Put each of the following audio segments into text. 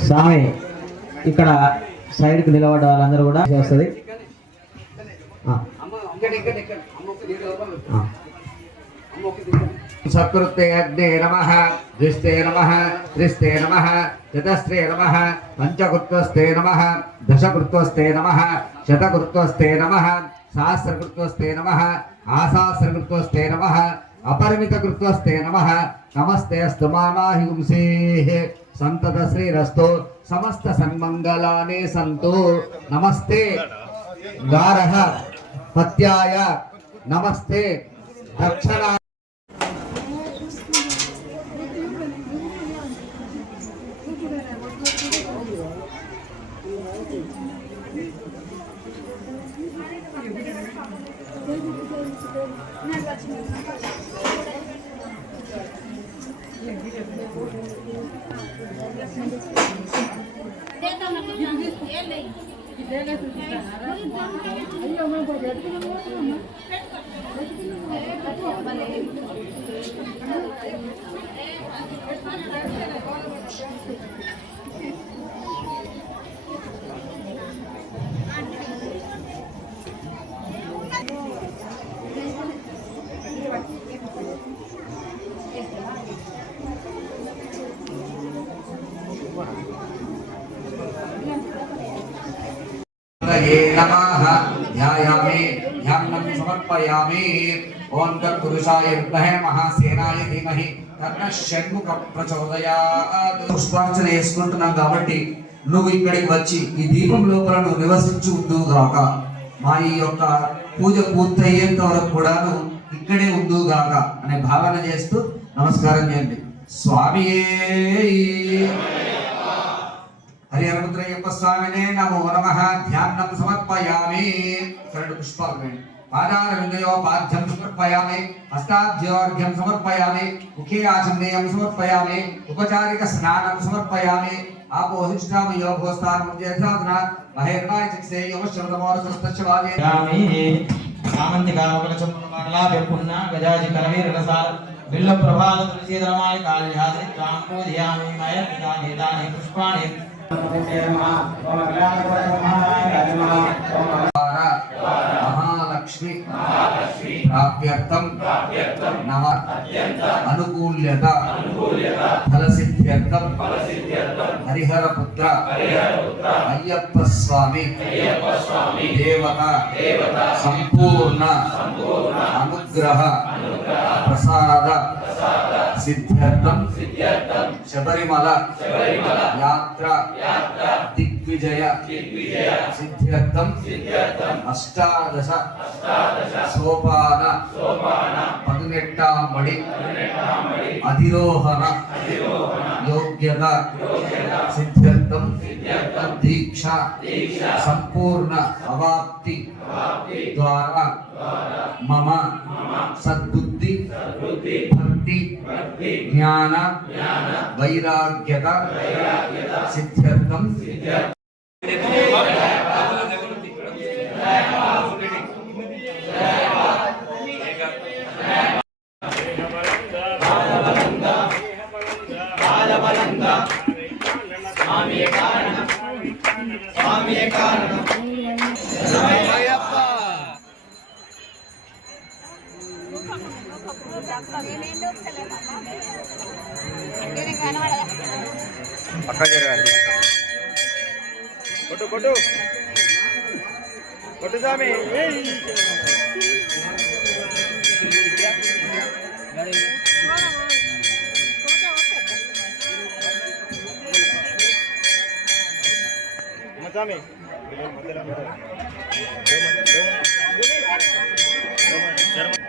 స్వామి ఇక్కడ సైడ్కి నిలబడ్డ వాళ్ళందరూ కూడా వస్తుంది. సత్కృతే అగ్నే నమ ద్విస్తే నమ త్రిస్తే నమ చతస్త్రే నమ పంచకృత్వస్తే నమ దశకృత్వస్తే నమ శతకృత్వస్తే నమ సహస్రకృత్వస్తే నమ ఆసహస్రకృత్వస్తే నమ अपरिमितकृत्वस्ते नमः। नमस्ते अस्तमाना हिंसे संतत श्री रस्तो समस्त सन्मंगलाने संतो नमस्ते। गारह पत्याय नमस्ते। दक्षिणा Thank you. నమస్తే దక్షిణ ये नमः ध्यायामि ध्यानं समर्पयामि ॐ तत्पुरुषाय विद्महे महासेनाय धीमहि తన్న షణ్ముఖ ప్రచోదయాత్ పుష్పార్చన చేసుకుంటున్నాం కాబట్టి నువ్వు ఇక్కడికి వచ్చి ఈ దీపం లోపల నువ్వు నివసించు ఉందుగాక మా ఈ యొక్క పూజ పూర్తయ్యేంత వరకు కూడాను ఇక్కడే ఉందుగాక అనే భావన చేస్తూ నమస్కారం చేయండి స్వామి హరిహరముద్రయ్యప్ప స్వామినే నమో నమ ధ్యానం సమర్పయామి రెండు పుష్పాలు వేయండి పాదారవిందయోపాధ్యం సమర్పయామి హస్తాభ్యోర్ఘ్యం సమర్పయామి ముఖే ఆచమనీయం సమర్పయామి ఉపచారిక స్నానం సమర్పయామి ఆపోహిష్టామ యోగోస్థానం చేధాదన మహేర్వాయ చక్షే యోగశ్రమతమోరసస్తశ్చవాదే యామి సామంతికావకల చొప్పున మండలాభ్య పున్న గజాజి కలవీర రసాల బిల్ల ప్రభాత తులసీధరమాయ కాళిహాద్రి త్వాం పూజయామి మయ పితాని దాని పుష్పాణి మహాలక్ష్మి ప్రాప్యర్థం నమ అనుకూల్యత ఫలసిద్ధ్యర్థం హరిహరపుత్ర అయ్యప్ప స్వామి దేవత సంపూర్ణ అనుగ్రహ ప్రసాద సిద్ధ్యర్థం. శబరిమల. యాత్ర. దిగ్విజయ. సిద్ధ్యర్థం. అష్టాదశ. సోపాన. పదునెట్టామడి. అధిరోహణ. యోగ్యత. సిద్ధ్యర్థం. దీక్ష. సంపూర్ణ అవాప్తి ద్వారా మమ సద్బుద్ధి భక్తి ज्ञान वैराग्यता सिद्ध्यर्थम स्वामी పక్క జరగాలి కొట్టు కొట్టు కొట్టు స్వామి స్వామి खाली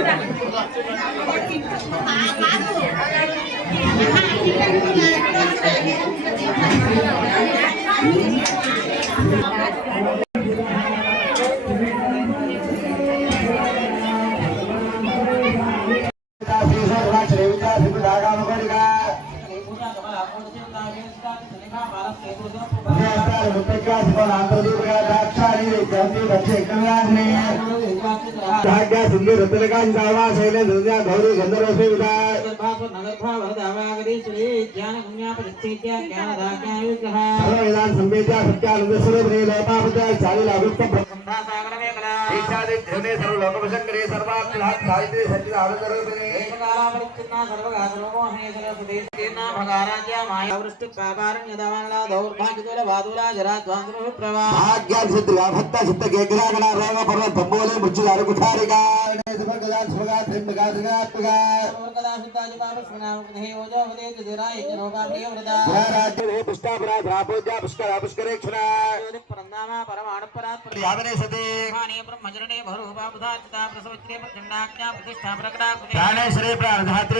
thịt này సింధు రుద్రగా ఇందావా శైలేంద్ర గౌరీ గంధర్వ సర్వవేదాన్ సంవేద్య సత్యానంద స్వరూపిణి లోపాపద చాలిల అభిప్త సావిత్రి సత్య ఆనందరూపిణి ना सर्वगा सर्वमोहने सरस्वती स्त्रीर्ना भगाराज्या माया वृष्टि पापारं यदावनला दौर्भाग्यतुल वादुला जराध्वांद्रुः प्रभा भाग्यान् सिद्धिवा भक्ता सिद्ध गेगला गला रैव पर्वत भंबोले मृत्युदार कुठारिका सुभग गला सुभगा त्रिम भगा त्रिगा आत्मगा कदा सिद्धाजि पापस्मना उपदेहि ओजो उपदेहि तिदिरा इजरोगा प्रियव्रता स्वराज्य हे पुष्टापरा प्रापोज्या पुष्कर पुष्करेक्षणा परन्नामा परमाणुपरात् यावने सते माने ब्रह्मचरणे भरूपा बुधाचिता प्रसवच्चे प्रचण्डाख्या प्रतिष्ठा प्रकटा प्राणे श्री प्रार्धात्रे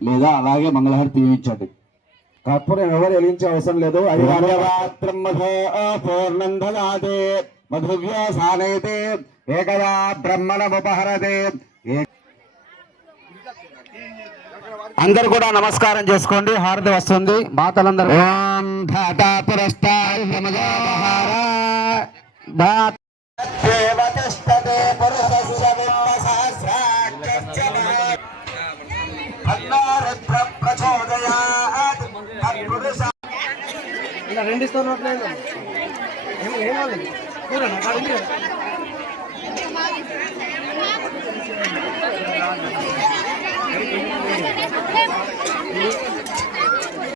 లేదా అలాగే మంగళహారతి తీయించండి కర్పూరం ఎవరు వెలిగించే అవసరం లేదు. మధువ్యాసానైతే ఏకదా అందరు కూడా నమస్కారం చేసుకోండి. హారతి వస్తుంది. మాతలందరూ ఓం పురస్కార ఇలా రెండు ఇస్తాను నోట్లేదు ఏం ఏం కావాలి కూరనా కాదు